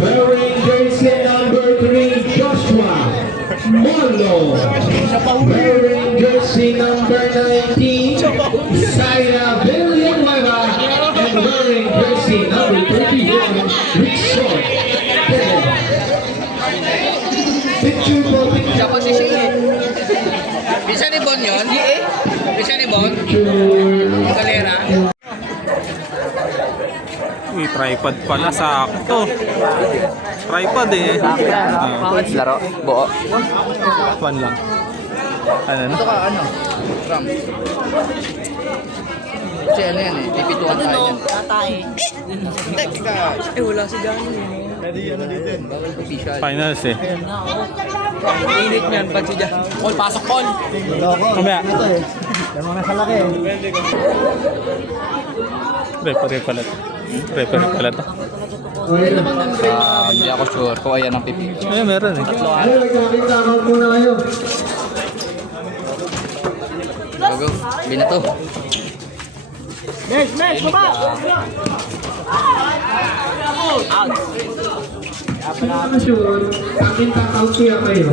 Wearing jersey number 3, Joshua Molo. Wearing jersey number 19, Saya Villanueva. And wearing jersey number 31, Rickson. Picture po, picture. Siya kasi siya eh. Bisa ni Bon yun? Di eh. Bisa ni Bon? Kalera. Uy, tripod pala, sakto. Tripod eh. Laro? Buo? One lang. Ano na? Ito ka ano? Ram. Kasi ano yan eh. Pipituan tayo yan. Teka. Wala si Dani eh. Bawal official. Finals eh. Init niyan. Pag si Dani. Paul, pasok Paul. Kamaya. Yan mga nasa laki. Referee pala to. Referee pala to. Hindi ako sure kung ayan ang pipi. Ay, meron eh. Nagkakita muna kayo. Go. Binato. Next, baba! I'm sure, akin takaw siya kayo.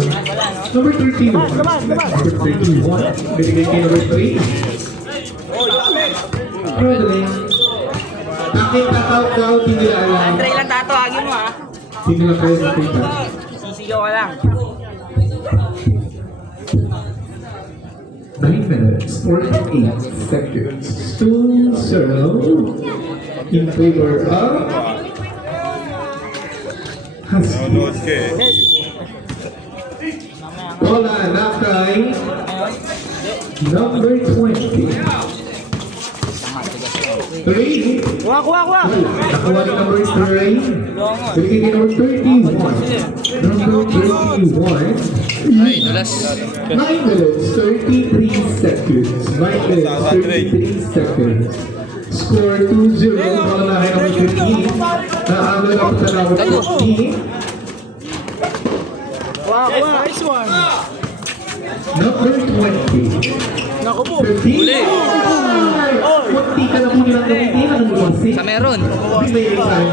Number 31. Number 31. Binigay kayo number 3. Rolling. Akin takaw daw, hindi alam. Andre lang tatawagin mo ah. Hindi lang kayo nakita. Sisigaw ka lang. 9 minutes, 48 seconds. 2-0 in favor of Husky. Bola na kay number 20. 3. Kuha. Nakuha ni number 3. Binigay kay number 31. Number 31. Ay, dulas. 9 minutes, 33 seconds. 9 minutes, 33 seconds. Score 2-0. Bola na kay number 15. Naano na po sa number 15. Nice one. Number 20. Naku po. 15. Uli. Kunti ka na po nilang gamitin. Ano mo kasi? Sa meron.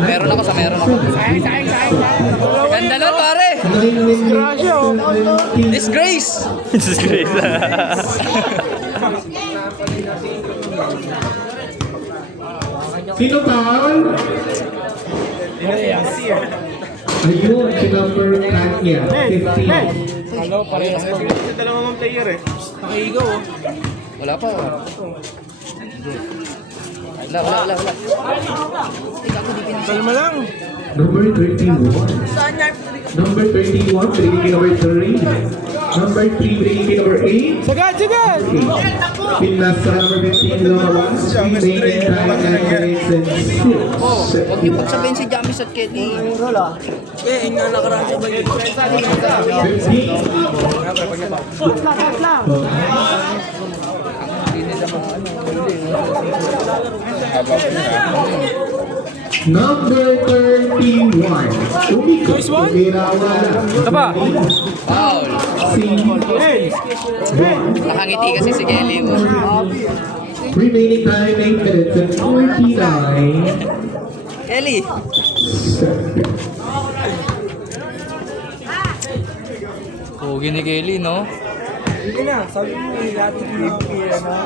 Meron ako sa meron ako. Ganda nun pare. Disgrace. Disgrace. Sino Paul? Ayun, si number Kanya, 15. Ano, parehas pa. Dalawang player eh. Nakigaw oh. Wala pa. Wala. Kalma lang. Number 31. Number 31, binigay kay number 3. Number 3, binigay kay number 8. Sagad! Pinasa number 15, lumabas. Remaining time 9 minutes and 6 Oh, huwag niyo seconds. pagsabihin si Jamis at Kelly. Eh, nga nakaraan siya ba yun? 15. Number 31. Umikot. Umirawa. Ito pa. Foul. Si Nakangiti kasi si Kelly. remaining time 8 minutes and 49 Kelly. seconds. Pugi ni Kelly, no? Hindi na, sabi mo eh, dati ano. Yan nga.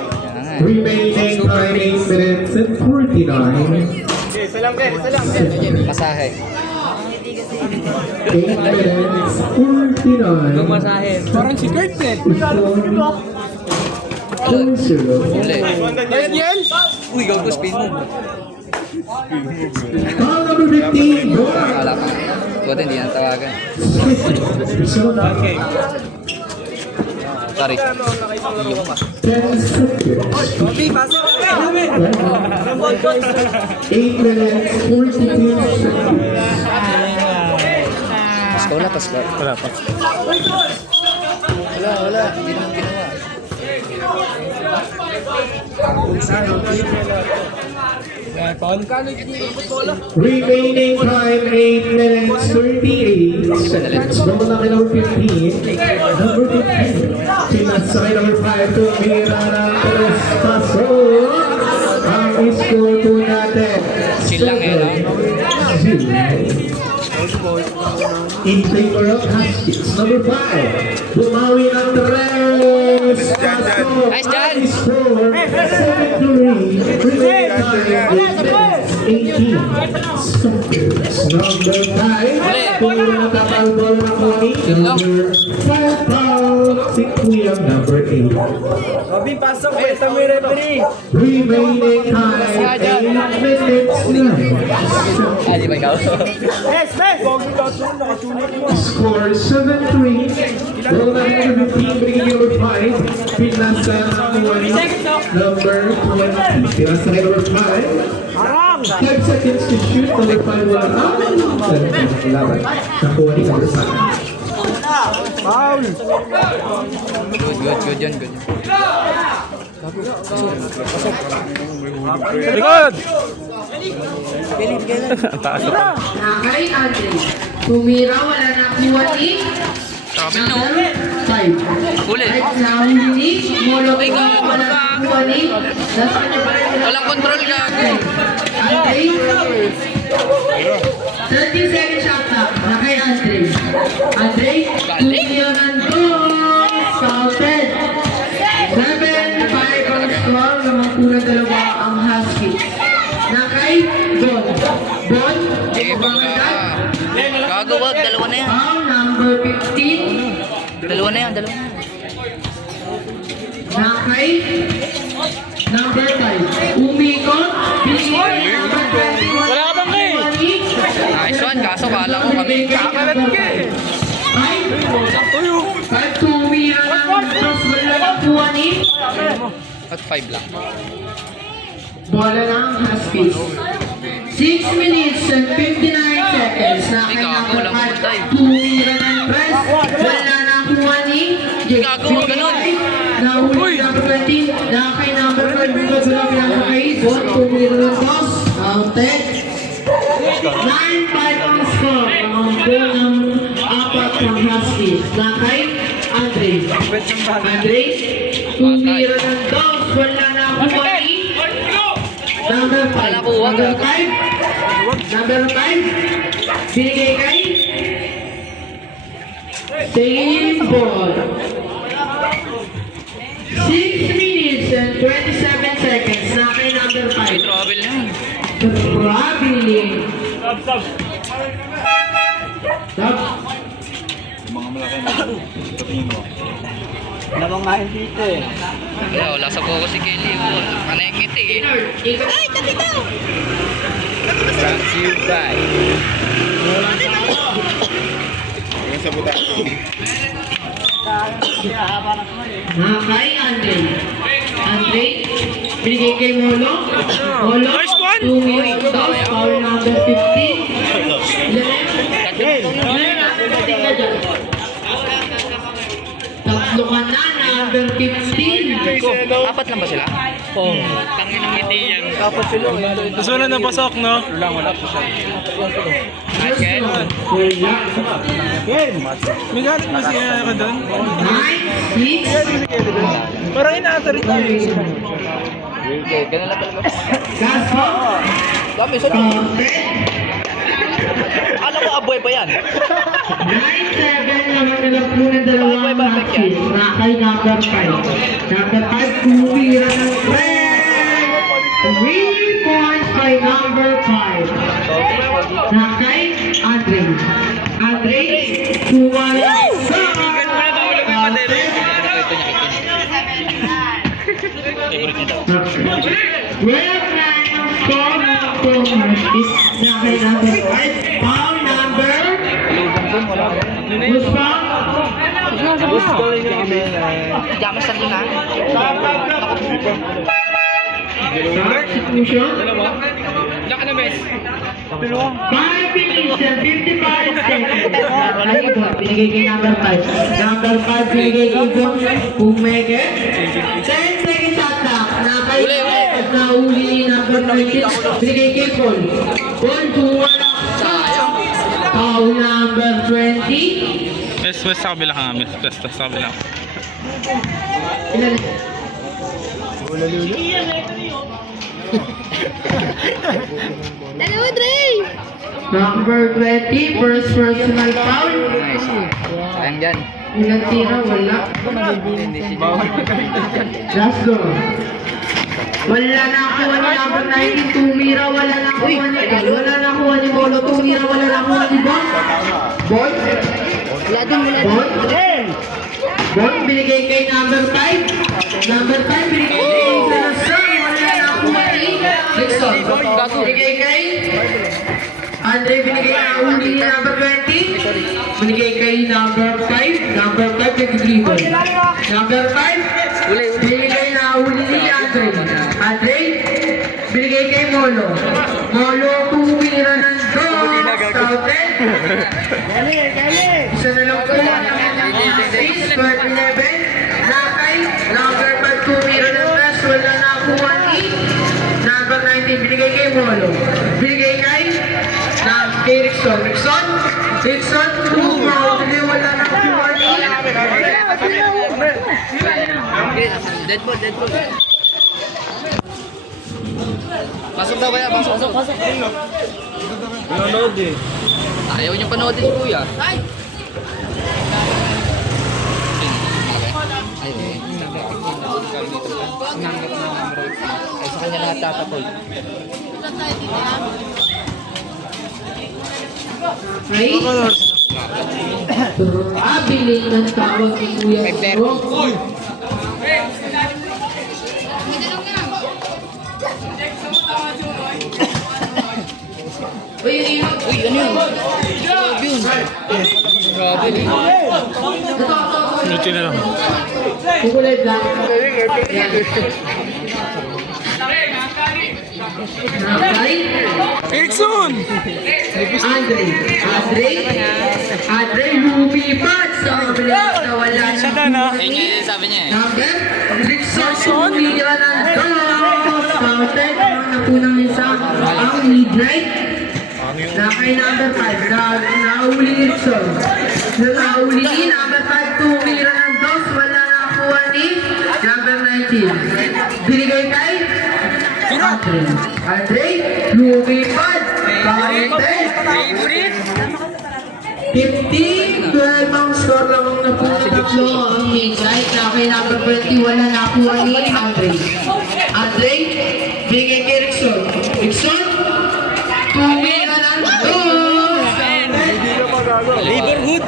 Remaining time 8 minutes and 49 Isa lang. Masahe. 8 minutes 49 Masahe. Parang si Kurt eh. 4-0. Uli. Yes, yan! Uy, gago spin mo. Foul number 15. Dora. Wala pa. Buti hindi yan tawagan. Okay. Sorry. 10 seconds. Kobe, pasok. 8 minutes 42 seconds. Pasko wala, pasko. Wala pa. Wala. Hindi naman ginawa. Remaining time 8 minutes 38 seconds. Number na kay number 15. Number 15. Sinasakay number 5 to Mira ng Tres Paso. Ang score po natin. Chill lang eh, no? 7-0. In favor of Huskies. Number 5. Bumawi ng Tres. Nice, John. Score 7-3. Remaining time 18. Number 5. Puro na tatalbol na Connie. Number 5 foul. Si Kuya number 8. Robin, pasok. Ito mo yung referee. Remaining time 8 minutes na. Ah, di ba ikaw? Yes, yes. Bogey dot mo. Nakatunan mo. Score 7-3. Roll number 15, bringing number 5. Pinasa number 20. Pinasa kay number 5. Harang. 5 seconds to shoot. Number 5 wala na. Nakuha ni number 5. Foul. Good yan, good. Likod! Ang taas na pala. Nakay Andre. Tumira, wala na kuha ni Sabi no. 5. Huli. Right now, ni Molo ko, wala na kuha ni. Nasa kanya pa rin. Walang control ka. Andre. 30 seconds shot clock. Nakay Andre. Andre, tumira ng 2. Salted. 7-5 ang score. Namang kuna dalawa ang Husky. Nakay Bon. Bon, Eh, baka. Gagawag, dalawa na yan. foul number 15. Dalawa na yan. Nakay number 5. Umikot. Binigay number 21. Wala ka bang kay? Nice one, kaso kala ko kami. Kakalat ka eh. 5 tumira ng cross. Wala na kuha ni. At 5 lang. Bola ng Huskies. 6 minutes and 59 seconds. Nakay number 5. Tumira ng press. Wala na kuha ni. Gagawa ganun. Nahuli number 20. Nakay number 5. Bukod wala pinasakay. Bon, tumira ng toss. Counted. 9-5 ang score. Ang goal ng apat ng Huskies. Nakay Andre. Andre, tumira ng toss. Wala na kuha ni. Number 5. Number 5. Number 5. Binigay kay Singing-Ball. 6 minutes and 27 seconds. Nakay number 5. Trouble na yun. Traveling. Stop. Namangahin dito eh. Wala sa focus si Kelly. Manekiti eh. Ay, tabi daw. Brought to you by. Nakay Andre. Andre, binigay kay Molo. Molo, Nice one. 2 minutes daw. Foul number 15. 11. Tatlo ka na, number 15. Apat lang ba sila? Oo. Tangin ng ngiti yan. Tapos wala na pasok, no? Ken? May galit mo siya ka doon? 9, 6. Parang inaasa rin tayo. Okay, ganun lang talaga. Last ball. Dami sa Counted. Alam mo, aboy ba yan? 9-7 naman nalapunan dalawang Huskies. Nakay number 5. Number 5, kumira ng friend. 3 points by number 5. Nakay Andre. Andre, kumara sa Well, score from Huskies. Nakay number 5. Foul number. Who's foul? Jamas na din ha. Substitution. 5 minutes and 55 seconds. Ay, ito, binigay kay number 5. Number 5, binigay kay Ibon. Umeke. 10 seconds shot clock. Nakay nahuli ni number 19. Binigay kay Paul. Paul, 2-1 up. Foul number 20. West sa kabila ka nga, West sa kabila. Ilan? Dalawa, Dre! Number 20, first personal foul. Nice. Sayang dyan. Ilang tira, wala. Hindi si Last go. Wala na ako ni number 19, tumira, wala na ako wala na ako ni Bolo, tumira, wala na ako ni Bon. Bon? Wala din, wala din. Bon? Bon, binigay kay number 5. Number 5, binigay kay Sanasang, wala na ako ni Dixon. Binigay kay Andre, binigay na uli ni number 20. Binigay kay number 5. Number 5, nag-dribble. Number 5, binigay na uli ni Andre. Andre, binigay kay Molo. Molo, tumira ng goal. Scouted. Isa na lang po. 6, 11. Nakay, number 5, tumira ng best. Wala na kuha ni number 19. Binigay kay Molo. Binigay kay Rickson. Rickson, tumira. Wala na kuha ni Dead ball. Pasok daw kaya, pasok. Nanonood eh. Ayaw niyo panoodin si Kuya. Ay, sa kanya lahat tatapol. Right? Abiling ng tawag ni Kuya Rock. Uy, ano yun? Grabe yun. Grabe yun. Minuto na lang. Kulay black. Nakay. Erickson! Andre, lumipad sa mabilis na wala Siya na. na na. Ayun yung sabi niya eh. Number, Rickson, tumira ng goal. Scouted, ang napunang isa, ang midnight. Nakay number 5, nauli ni Rickson. Nauli ni number 5, tumira ng dos, wala nakuha ni number 19. Binigay kay Andre, lumipad. Counted. 15, 12 ang score lamang na po sa tatlo ang midnight. Nakay number 20, wala nakuha ni Andre. Andre, binigay kay Rickson. Rickson, tumira ng dos. Neighborhood!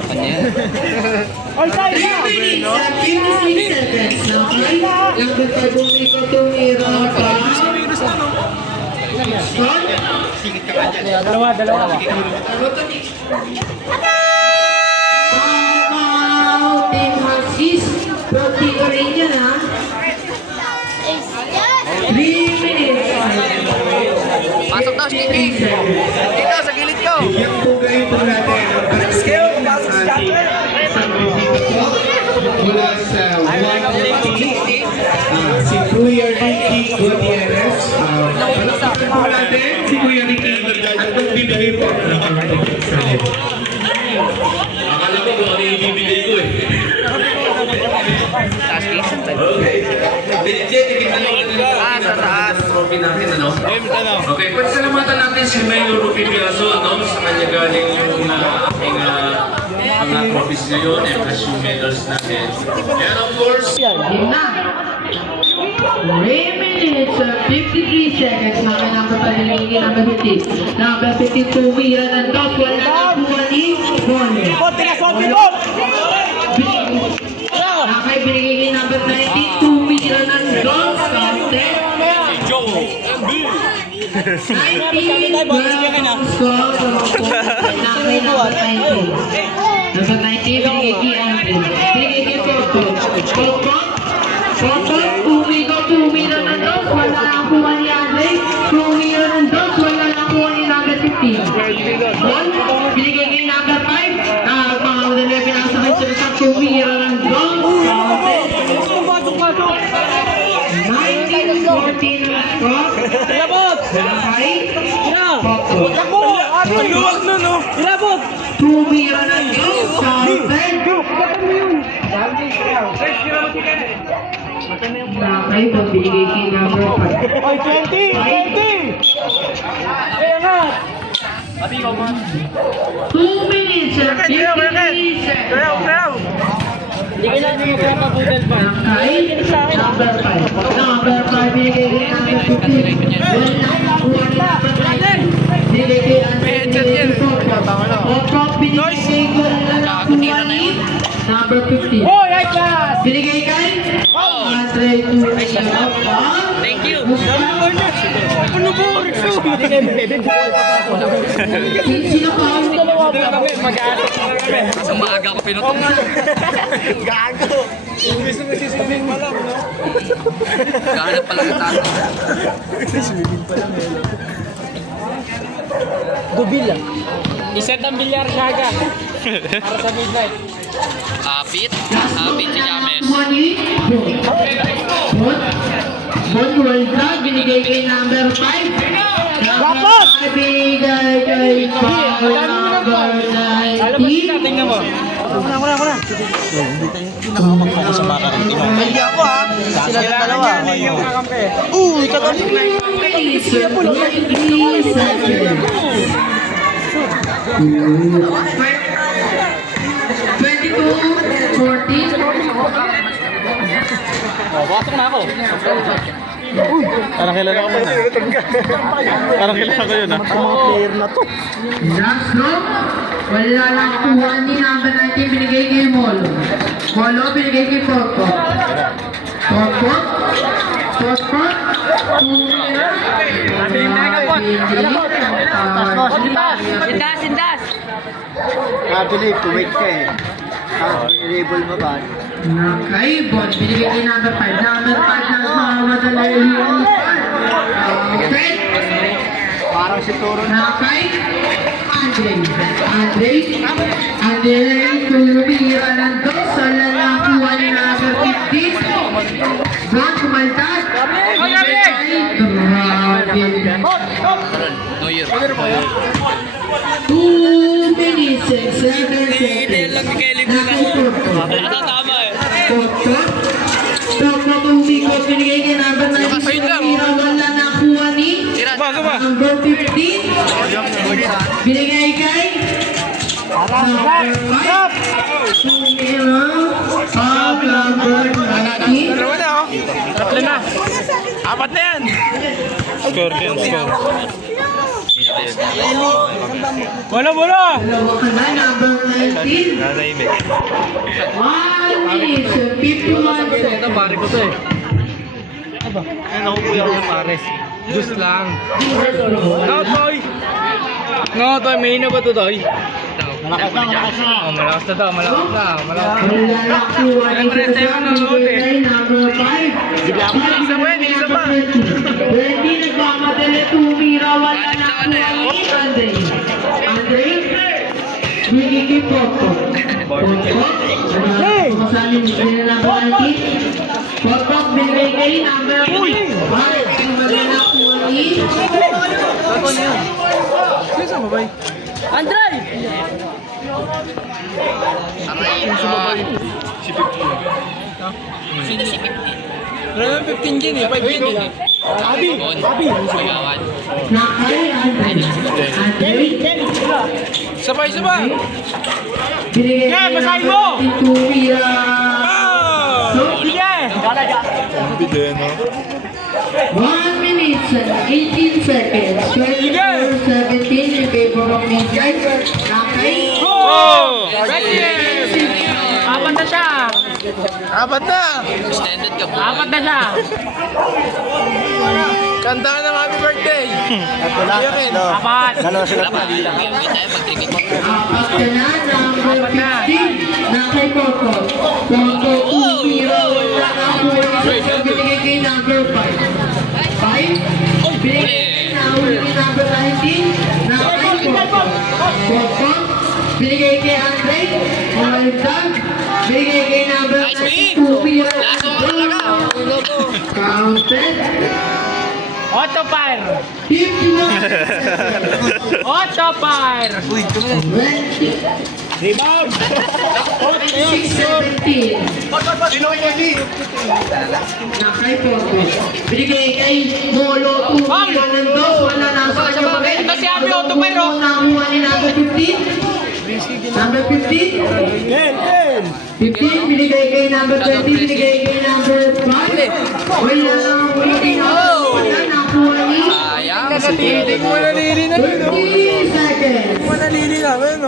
Oy, tayo! 3 minutes and 56 seconds. Nakay, number 5 umikot, tumira pa. Son, Dalawa. Pamaw, team assist. Pwede ko rin yan ha. 3 minutes. Pasok daw, Stevie. Dito, sa gilid ko. Yung pugay po natin. Mula sa 150. Si Kuya Ricky Gutierrez. Palakpakan po natin si Kuya Ricky. At magbibigay po ng parating sa iyo. Akala ko kung ano yung ibibigay ko eh. Taas case. Titigil na lang natin Sa taas. trophy natin, ano? Okay, pasalamatan natin si Mayor Rupin Piazo, no? Sa kanya galing yung aking mga trophies ngayon, FSU medals natin. And of course, Yun na. 3 minutes and 53 seconds. Nakay number 5, binigay number 50. Number 50, tumira ng dos. Wala nakuha ni Bonnie. Nakay binigay kay number 19, tumira ng dos. Counted. 19, 12 ang score. Nakay number 19. Number 19, binigay kay Andre. Binigay kay Toto. Toto, tumira ng dos. Wala nakuha ni Andre. Tumira ng dos. Wala nakuha ni number 15. Bon, binigay kay number 5. Pangawala niya pinasakit siya sa tumira ng dos. 19-14 ang score. Nakay. Toto. Luwag na, no? Tumira ng dos. Counted. Nakay, pagbigay kay number 5. Oy, 20! Ayan na! 2 minutes and 53 seconds. Hindi ka natin magpapabudal pa. Nakay, number 5. Number 5, binigay kay number 15. Wala na nakuha ni number 19. Binigay kay Andre Opo, binigay kay nakuha ni number 15. Oh, right class! Binigay kay Andre Opo. Thank you. Ano po, Rexo? Sino pa ang dalawa pa? Sa maaga ko pinutong. Gago! Imbis na nagsiswimming pa lang, no? Gahanap pala ng tato. Dubil ah. Iset ang bilyar saga. Para sa midnight. Apit si James. Money, Bon Walda, binigay kay number 5. Number 5, binigay kay Paul number 19. Tingnan mo. Ako na. Hindi ako ha. Sila ng dalawa. Yung kakampi. Kakampi. 23 seconds. 22, 14. Pasok na ako. Parang kilala ko yun, Parang kilala ko yun, Last round, wala lang kuha ni number 19, binigay kay Molo. Molo, binigay kay Porco. Porco. Sindas! Believe to wait ka eh. Enable mo ba? Nakay, Bon, binigay kay number 5. Number 5 na mamadala yung Pet. Parang si Toro Nakay, Andre, tumira ng dos. Wala lang kuha ni number 15. Bon, kumaltad. Grabe. No year. 2 minutes and 7 seconds. Wala na tama eh. Porco, umikot, binigay kay number 19. Wala nakuha ni number 15. Binigay kay number 5. Tumira ang number 19. Dalawa na, oh. Tatlo na. Apat na yan. Score. Bola! Dalawa ka na, number 19. 1 minute and 51 seconds. Pare ko to eh. Nakukuya ko ng pares. Just lang. No, Toy. May hina ba to, Toy? Malakas na. Malakas na to. Malakas na. Wala nakuha ni binigay kay number 5. Isa pa. Ready, nagmamadali, tumira, wala nakuha ni Andre, binigay kay Porco. Masali ni number 19. Porco, binigay kay number 5. Wala nakuha ni Andre! Sino si 15? Wala naman 15 din eh. 5 din eh. Abi. Sigawan. Nakay, Andre, Sabay! binigay Yeah, kay basahin number mo! 19, tumira. Sige! 1 minute and 18 seconds. 24-17 in favor of Midnight. Nakay. Oh! Apat na siya! Apat na! Extended ka po. Apat na siya! Kanta ka ng happy birthday! Apat! Wala pa. Game tayo pag-trigger ko. Apat ka na, number 15. Nakay Coco. Coco, tumira. Wala na po. Binigay kay number 5. 5. Binigay kay number 19. Nakay Coco. Coco. Binigay kay Andre. Maltag. Binigay kay number 19. Tumira. Laso ka talaga. Counted. Auto fire! 51. Auto fire! 20. Rebound! 6-17. Nakay Porto. Binigay kay Molo 2 million ng dos. Wala na sa kanya bagay. Ito si Abi Otopero. Nakuha ni number 15. Number 15. 15. Binigay kay number 20. Binigay kay number 5. Wala lang ang winning out. Wala nakuha ni Sayang. 30 seconds.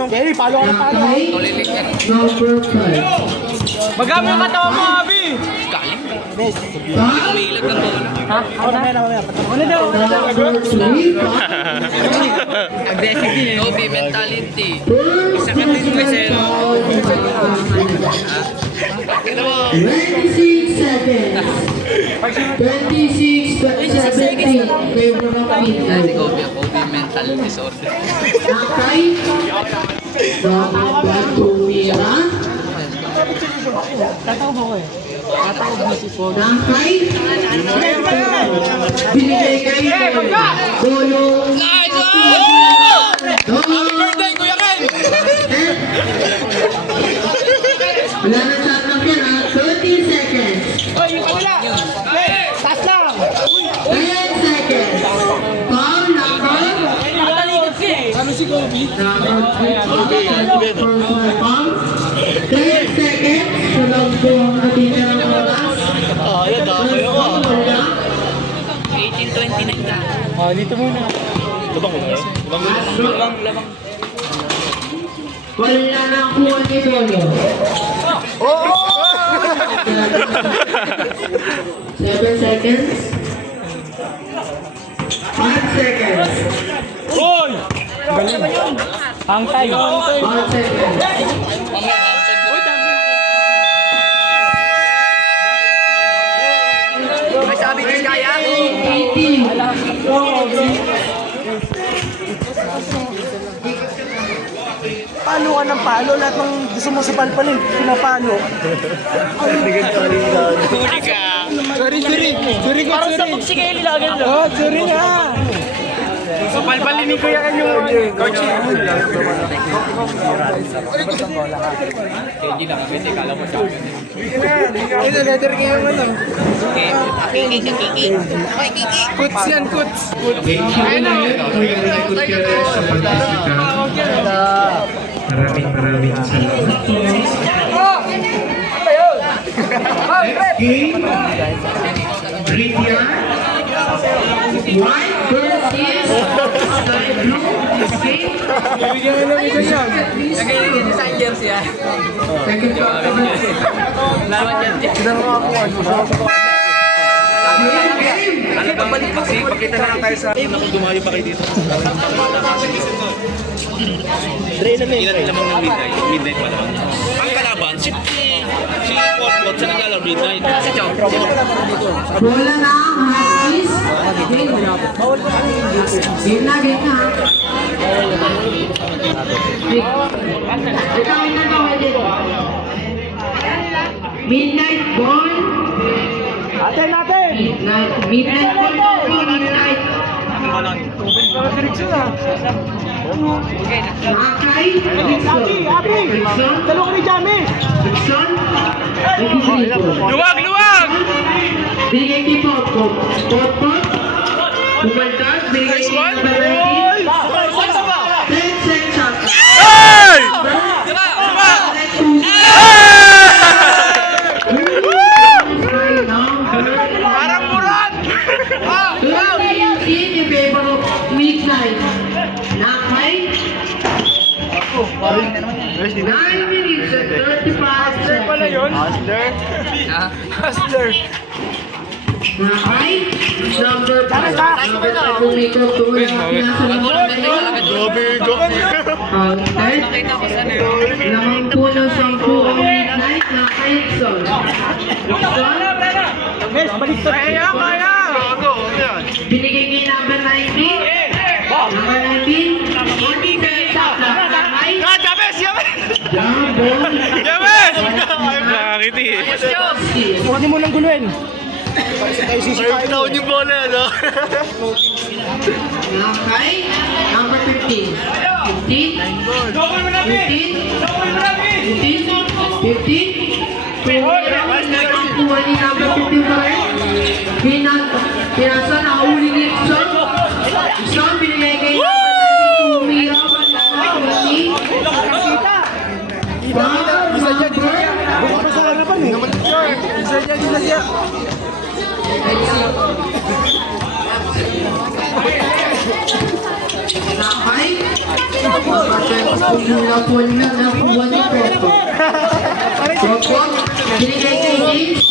Kenny, palo ka palo. Nakay Tulilik yan. number 5. Magami yung katawan mo, Abi. Galing. Five. Umilag ng bola. Number 3. Aggressive din eh. Kobe mentality. Sakit din mo kasi. 26 seconds. 26 17. Favor of Ay, si Pino. Kobe mental disorder. Nakay. Dapat tumira. Nakay. Binigay kay Bolo. Birthday, Kuya Ken! Wala na sa atin yan ha. 30 seconds. 10 seconds. Foul number. Ano si Kobe? Number 15. Personal foul. 10 seconds. Sulag po ang natina ng oras. Ayan, dami ako ah. Wala. 1829 ka. Dito muna. Labang mo na. Labang. Wala na kuha ni Bolo. 7 seconds. 5 seconds. Hoy! Hangtay. 5 seconds. May sabi ka kaya? 18. Palo ka ng palo. Lahat ng gusto mo sa palpalin, pinapalo. Huli ka. Sorry. Parang sabog si Kelly lagi. Oh, sorry nga. So, palpalinin ko yan yung coach. Hindi lang, kasi kala mo sa akin. Ito, letter kayo yung ano. Kiki. Ay, Kiki. Kuts yan, kuts. Thank you ulit, Kuya Ricky Gutierrez, sa pagdisita. Maraming salamat po. Next game, Brilliant. White versus Sky Blue. Escape. Bibigyan ka namin sa yan. Nagiging sa jersey ah. Second quarter. Lawan yan. Game. Ano ba balik kasi? Pakita na lang tayo sa... Naku, dumayo pa kayo dito. Dre na Ilan lamang ng midnight pa naman. Ang kalaban, si Portland sa naglalaro midnight. Si Chow. Bola na ang Huskies. Game na. Ikaw na gawin dito. Midnight ball. Atin! Midnight ball po. Midnight. Direksyon ah. Nakay. Dixon. Talong ni Jamie! Dixon. Nagkisripo. Luwag! Binigay kay Potpot. Pumaltas. Binigay kay number 19. 10 seconds. Parang muran! 13 in favor of Midnight. Nakay. 9 minutes and 35 seconds. Pala yun? Hustler. Nakay. Number 5. Number 5 kung may kontuwa na pinasa ng third. Lamang po ng 10 ang Midnight. Nakay. Dixon. Kaya! Binigay kay number 19. Number 19. Nakay. Jumbo. Nakakiti eh. Huwag niyo munang guluhin. Kayo sisikain. Down yung bola, no? Nakay. Number 15. 15, 15, kuha ni number 15 pa rin. Pinasa na huli ni Ikson. Ikson, binigay kay Tumira. Sa harapan eh. Isa niya. Nakay. Pumulapon na nakuha ni Coco. Coco, binigay kay James.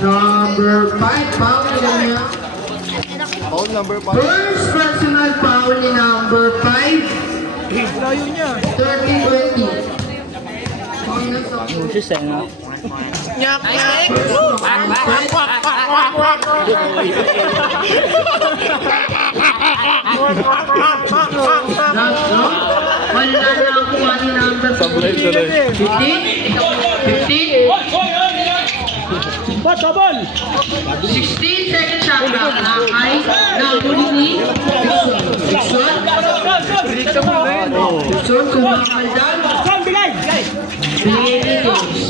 Number 5, foul niya. Foul number 5. First personal foul ni number 5. Layo niya. 30-20. Wala na nakuha ni number 15. 15. Bot, double! 16 seconds shot clock. Nakay. Nahuli ni Dixon. Dixon, kumakaldan. Saan, bilay! Binigay ni James.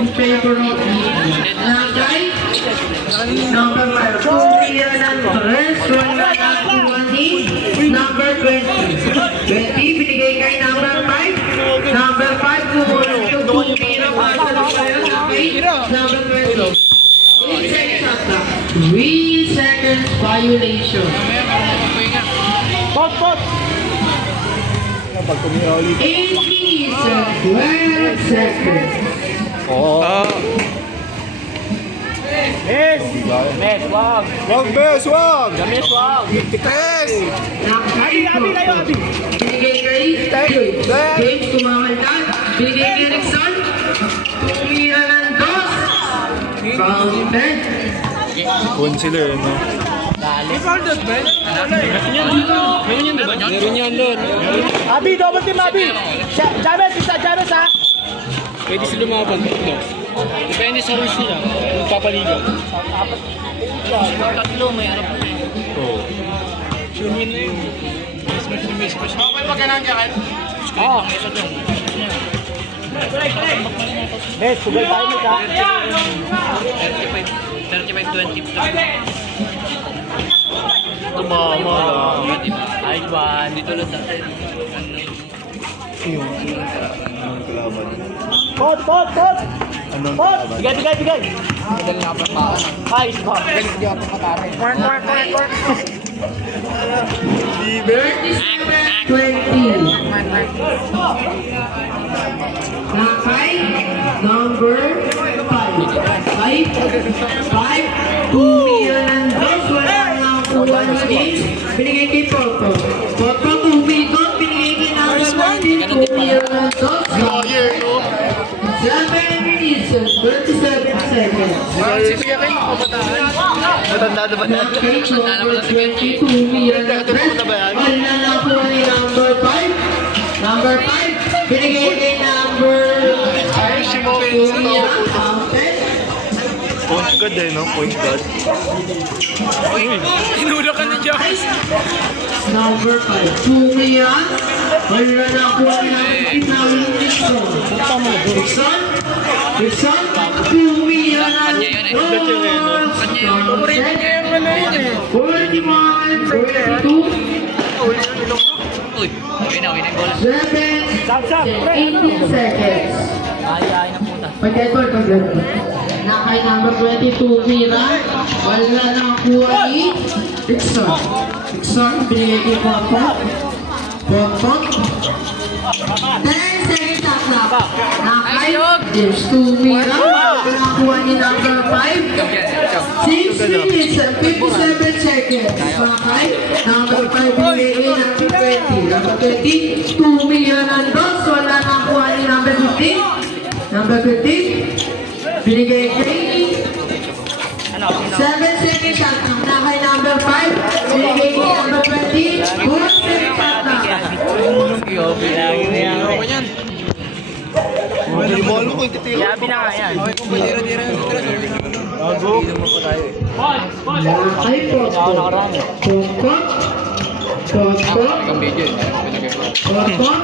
In favor of Nakay. Number 5. Clear ng first. Wala na kuha ni number 20. 20, binigay kay number 5. Number 5, kuha ito. Kumira para sa sayo. Nakay. Number 20. 8 seconds shot clock. 3 seconds violation. Bot, bot! 8 minutes and 12 seconds. Yes! Wag, Bes, wag! Tites! Nakay Abi, layo, Abi! binigay kay James. James kumakaldan. Binigay kay Rickson. Kumira ng dos. Foul ten. Kun sila eh, no? Abi, double team, Abi! James, isa James, ha? Pwede sila lumaban. Depende sa rules nila. Kung papaligaw. Tatlo, may harap na eh. Sure win na yun. Miss match. Okay, magkanang jacket? Ah! Bes, sugal tayo mo, ha? 35-20 plus. Tumama lang. Ay, ba? Dito lang dati. Anong kalaban? Bot, bot, bot! Anong Bot! kalaban? Bigay, bigay, bigay! Madali nga pa pa. Ayos ba? Hindi ako patari. Mark, mark, mark, mark! 20. Nakay, number 5. 5. Tumiyan ng dos. Wala nga kuha ni James. Binigay kay Toto. Toto, tumikot. Binigay kay number 19. Tumiyan ng dos. 7 minutes and 37 seconds. Matanda na ba yan? Nakay, number 22. Tumiyan ng dos. Wala na kuha ni number 5. Number 5. Binigay kay number 5. Tumiyan. Fountain. Point guard eh, no? Point guard. Inuna ka ni Jones. Number 5. Tumiyan. Wala na kuha ni number 15. Dixon. Dixon. Dixon. Tumiyan. Kanya yun eh. Kanya yun. Paborito niya yung ano yun eh. 41, 42, Uy, okay na yung goal. 7, 18 seconds. Ay, ng puta. Pagkaitor, pagkaitor. Nakay number 22, Mira. Wala na kuha ni Dixon. Dixon, binigay kay Popot. Popot. 10 seconds na clock. Nakay, James 2, Mira. Wala na kuha ni number 5. 6 minutes and 57 seconds. Nakay, number 5, binigay kay number 20. Number 20, 2 million and dos. Wala na kuha ni number 15. Number 15, binigay kay 7 seconds shot clock na kay number 5. Binigay kay number 20. 4 seconds shot clock. Yabi na nga yan. Nakay Prospect. Prospect. Ang medyo yun. Prospect.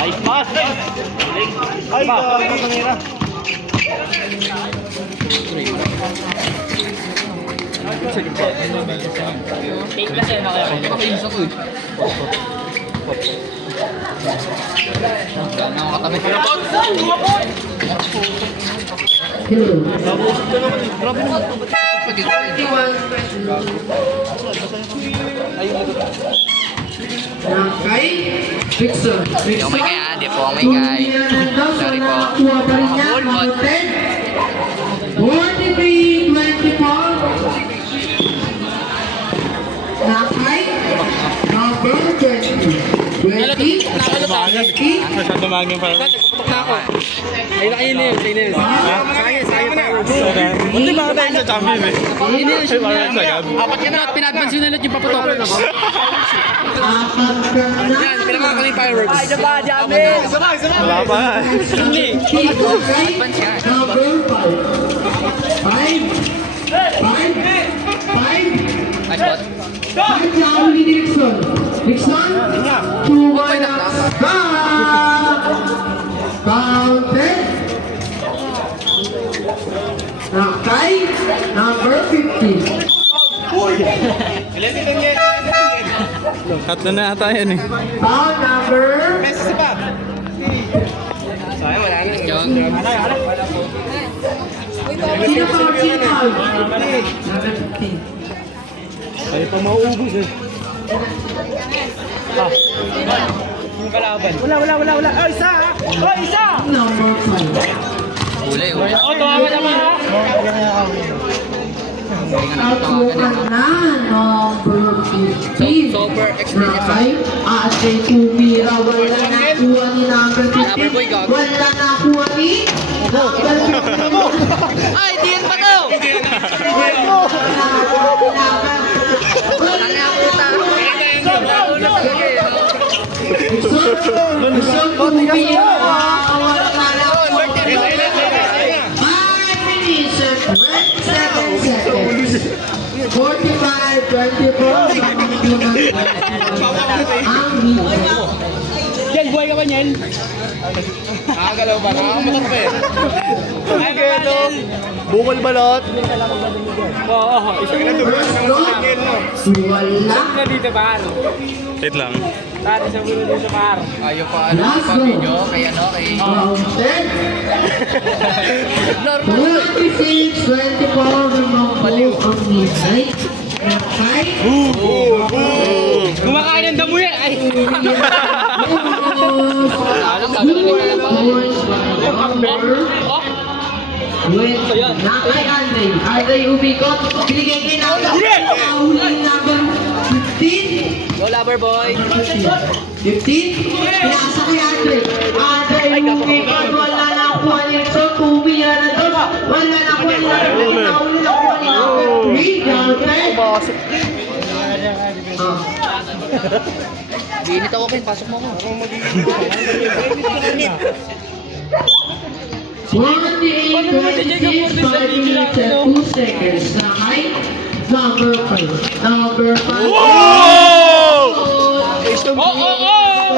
Ay, pass! Ay, gagi, kanina. Take kasi na kaya. Nakainis ako eh. Wala na ako katabi. Nakay Dixon. Di ako may kaya, di po ako may kaya. Sorry po. Nakakuha pa rin niya. Number 10. 43-24. Nakay. Number 20. 20. Masyado maging pa. Ay, nakainin yun. Sayang pa. Hindi ba tayo sa champion eh? Ay, parang sagad. Apat ka na. Pinadpansin na ulit yung paputok. Apat ka na. Yan, pinaka kami fireworks. Ay, diba, Jamin? Wala pa. Hindi. Okay. Number 5. 5. Nice shot. 5 siya ako ni Dixon. Dixon. 2 by Counted. Nakay. Number 50. Cut na ata yan eh. Foul number. Nice job. Sino foul? Sino foul? Ay, pa mauubos eh. Yung kalaban. Wala. Oh, isa! Oh, isa! Number 5. Huli. Oh, tumawa naman ha? Tawagan na. Number 15. Super experience. Nakay. Ate Tumira. Wala nakuha ni number 15. Wala nakuha ni number 15. Ay, diyan pa daw! Yan, buhay ka ba niyan? Nakagalaw ba? Nakakamutak pa eh. Ay, ito. Bukol balot. Oo, isa ka na Wala. dito pa, ano? Wait lang. Dati sa bulo dito sa par. Ayaw pa ano, pa video, kay ano, kay... Counted. Normal. 26-24 naman po ang midnight. Nakay. Kumakain ng damo yan. Ay, Alam, gagawin ka lang ba? Nakay Andre. Andre umikot. Binigay kay number. Huling number 15. Go, lover boy. 15. Pinasa kay Andre. Andre umikot. Wala na kuha niya. So, tumira na doon. Wala na kuha niya. Wala na kuha niya. Number 3. Gante. Ginit ako, Ken. Pasok mo ako. 28-26, 5 minutes and 2 seconds. Nakay. Number 5. Number 5.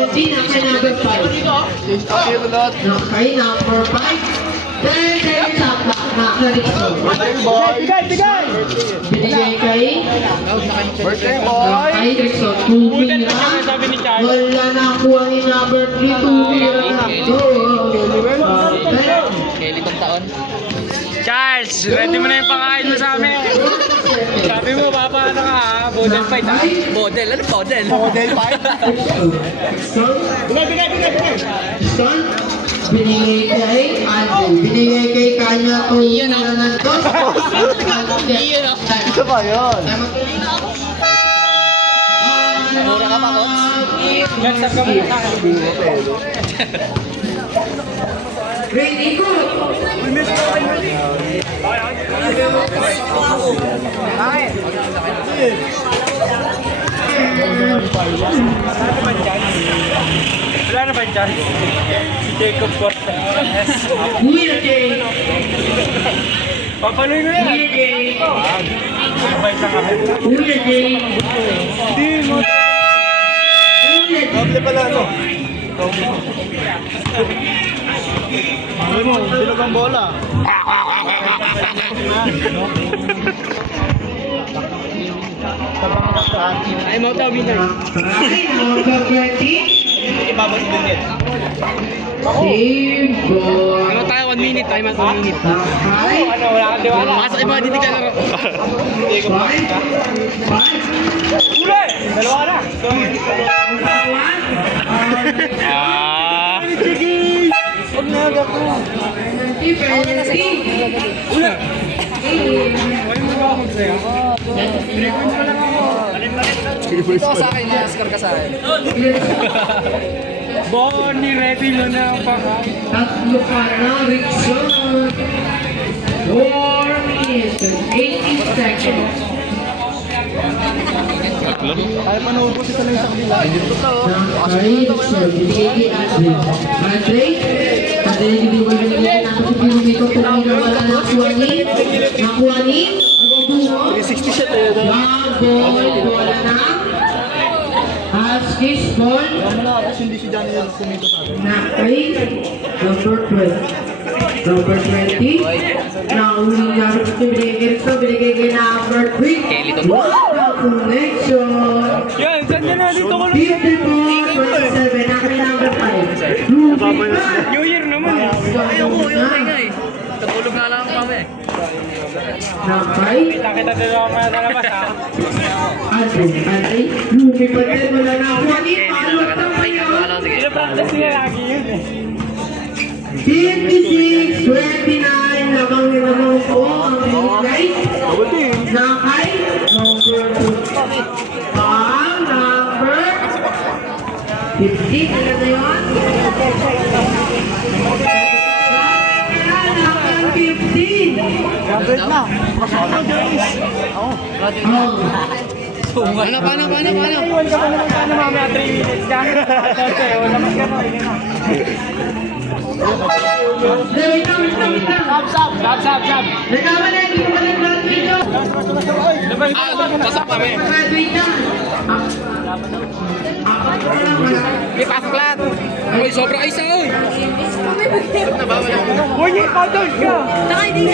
Hindi na kay number 5. Nakay number 5. 10 seconds up. Nakarikso. bigay! Binigay kay Birthday Nakay Rikso. Tumira. Sabi ni Charles. Wala na kuha ni number 3. Tumira na. Kelly tong taon. Charles, ready mo na yung pakain mo sa amin. Sabi mo, papa, ano ka ha? Bodel fight ha? Model, ano model? Son, binigay kay Andre. Binigay kay kanya tumira ng dos. Iyon o. Ito ba yun? Mura ka pa, Coach? Nagtag ka muna. Ready, go! Wala Wala na ba yung chance? Si Jacob Cortez. Kuya Jay. Papaluin mo yan. Kuya Jay. Bait lang kami. Kuya Jay. Hindi mo. Kuya Jay. Doble pala, no? Alam mo, bilog ang bola. Ay, mo ito, winner. Ay, number 20. Ibabas din yan. Save ball. Ano tayo? 1 minute. Time at 1 minute. Five. Ano, wala kang diwala. Masa iba, hindi ka laro. Five. Five. Uli! Dalawa ka na. Huwag na agad ko. Ito sa akin, Oscar ka sa akin. Bonnie, ready mo na ang pakain. Tatlo pa na, Rickson. 4 minutes and 80 seconds. Tayo pa naubos ito lang sa kabila. Ay, Rickson, binigay kay Andre. Andre, hindi mo binigay natin sa pinumito kung wala nakuha ni. Nakuha ni? Bungo? 360 siya tayo. Bola na. Kiss ball. Malakas hindi si Johnny yung kumito sa atin. Nakay. Number 12. Number 20. Nauli niya ito binigay kay number 3. Wow, connection. Yan, saan na dito ko 54-27. Nakay number 5. Ruby New Year naman eh. Ayoko, Natulog na lang kami. Nakay. Kita dalawa mga sa labas ha. Andre. Ruby pa din. Wala na ako. Pinapractice niya lagi yun eh. 56-29. Lamang po ang binigay. Nakay. Number 2. Ang number 15. Alam na yun? Nakay 15. Grabe na. Paano? Iwan ka pa naman paano mamaya 3 minutes ka. Wala mas ka na. Wait lang. Sab. Nagkamali, hindi ko pala graduate yun. Pasok kami. Graduate na. May pasok lahat. Uy, sobra ay isa oy. Uy, padol ka. Hindi.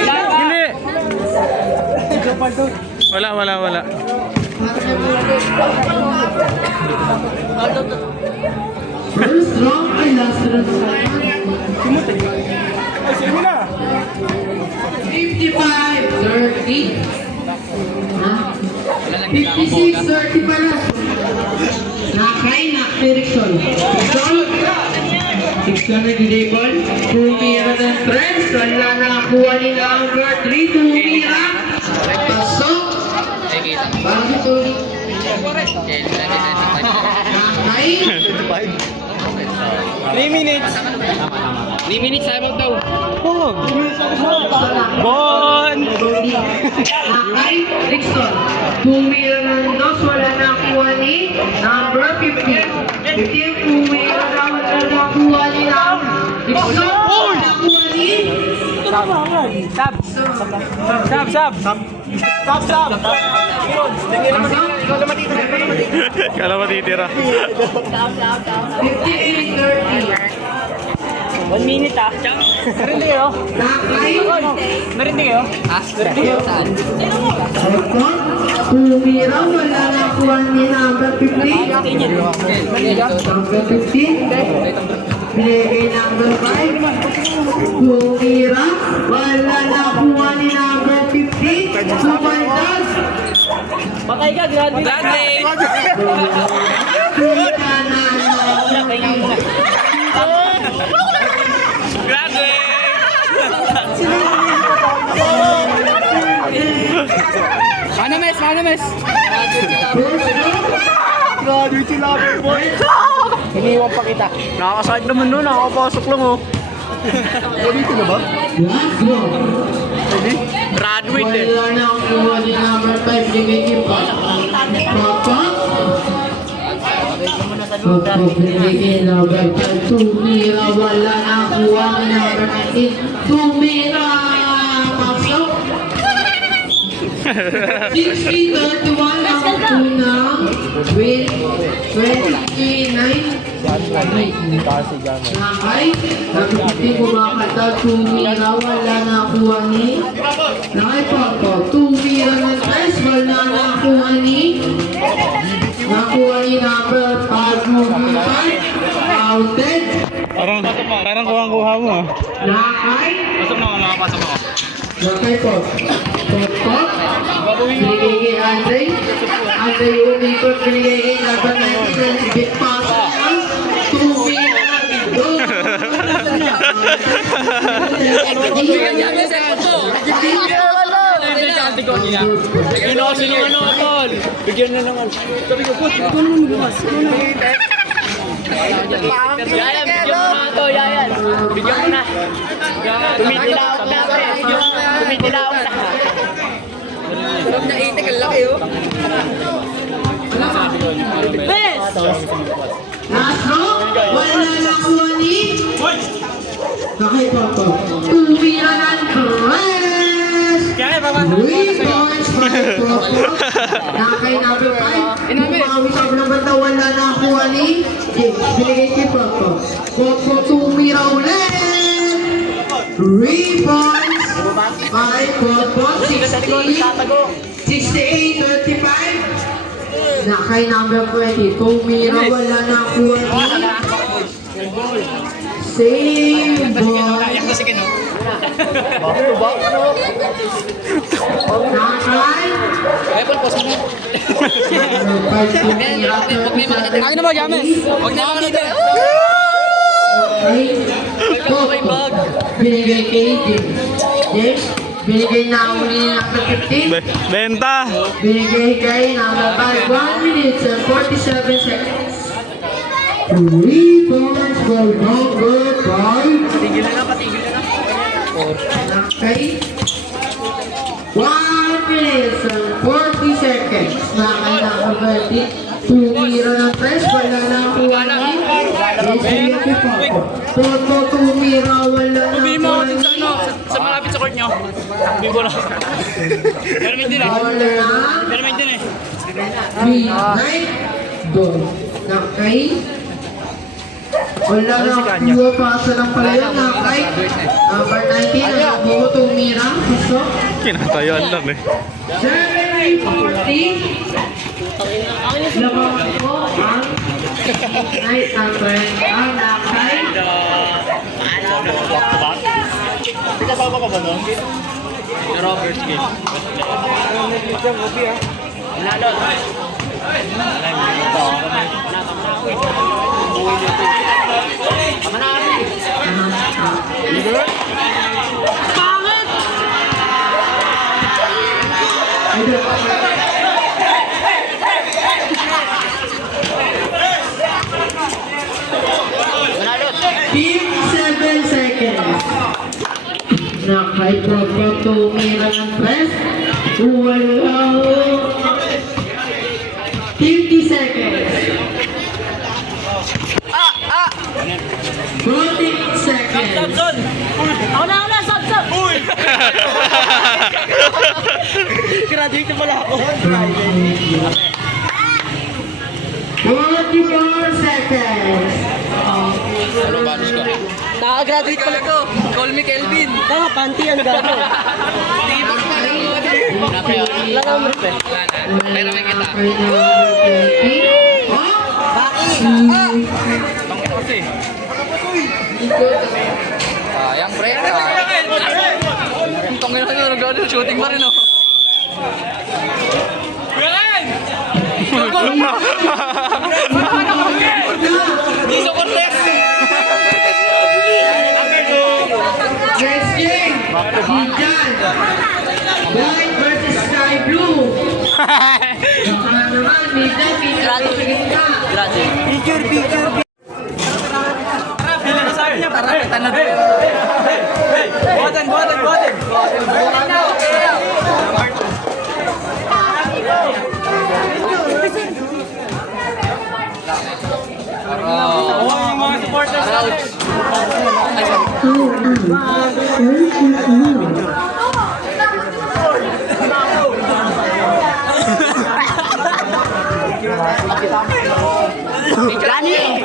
Wala. First round ay last round. Ay, sino na? 55-30. 56-30 pala. Nakay na Erickson. Erickson na dinable. Tumira ng trends. Wala na nakuha ni number 3. Tumira. Pasok. Parang ito. Nakay. 3 minutes. 3 minutes time out daw. Bon! Nakay Erickson. Tumira ng dos. Wala na nakuha ni number 15. 15 tumira na. Wala na nakuha ni number. Erickson. Nakuha ni. Sab. Kala matitira. 58-30. 1 minute ah. Narinig kayo? Nakay. Narinig kayo? Saan? Erickson. Tumira. Wala na nakuha ni number 15. Number 15. Binigay number 5. Tumira. Wala na nakuha ni number 15. Sumaldas. Patay ka, graduate. Tumira na. Paano mes? Graduate sila, boy. Iniwan pa kita. Nakakasahit naman nun, nakakapasok lang oh. Dito na ba? Last round. Ready? Graduate eh. Wala na nakuha ni number 5. Binigay ni Papa. Papa. Binigay kay number 5. Tumira, wala na kuha ni number 19. Tumira, pasok. 60-31 ang unang win. 29. Nakay, hindi kumakata, tumira, wala nakuha ni Nakay Papa, tumira ng test, wala nakuha ni number 5, outed. Parang kuhang-kuha mo ah. Nakay, Nakapasok ako. Nakay po, Tot, binigay kay Andre, Andre umikot, binigay kay number 19, big pass, tumira na dito. Bigyan ako sila ano, tol. Bigyan na naman. Sabi ko, put, ikaw naman magbukas. Yayan, bigyan mo na ito, Yayan. Bigyan mo na. Tumitilawak na, pre. Tumitilawak na. Sarap na 80, kalaki oh. Last row, wala nakuha ni Nakay Papa, tumira ng press. 3 points for Nakay number 5. Umawi sa banda, wala nakuha ni James. Binigay kay Papa. Popo tumira ulit. 3 points. 5 Popo, 68-35. Nakay number 20. Tumira, wala nakuha ni same ball. Nakay. Akin na ba, James? Huwag na lang natin. Binigay kay James. Binigay na uli na 15. Benta. Binigay kay number 5. 1 minute and 47 seconds. 3 points for number 5. Patigil na lang, patigil na lang. Nakay. 1 minute and 40 seconds. Nakay number 30. Tumira ng press. Wala na kuha ni Toto tumira. Wala na Bili mo kuha ako sa ano, sa malapit sa court nyo. Bili mo lang. Pero may din ah. Wala na. Pero may din eh. Midnight Dawn. Nakay. Wala na kuha pasa ng palayan. Nakay. Number 19. Buho tumira. Gusto. Kinatayaan lang eh. 7:40. Labangan ko ang night number ang Nakay. Kasama ka ba nun? Robert, sige. Nalot. Team 7 seconds. Nakay Papa tumira ng press. Wala. 50 seconds. 40 seconds. Graduate na pala ako. 44 seconds. Nakagraduate pala ko. Call me Kelvin. Tama, panty ang gago. Langaw mo rin. Pero may kita. Sayang pre. Tongin na nagano shooting pa rin oh. Iso cortex. Next game. Bijan. White versus sky blue. Baka naman, Bijan, Bijan. Picture. Tara, kita na doon. Buatan. Johnny!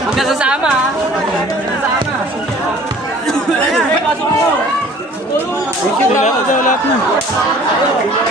Huwag ka sasama ha. Wala na.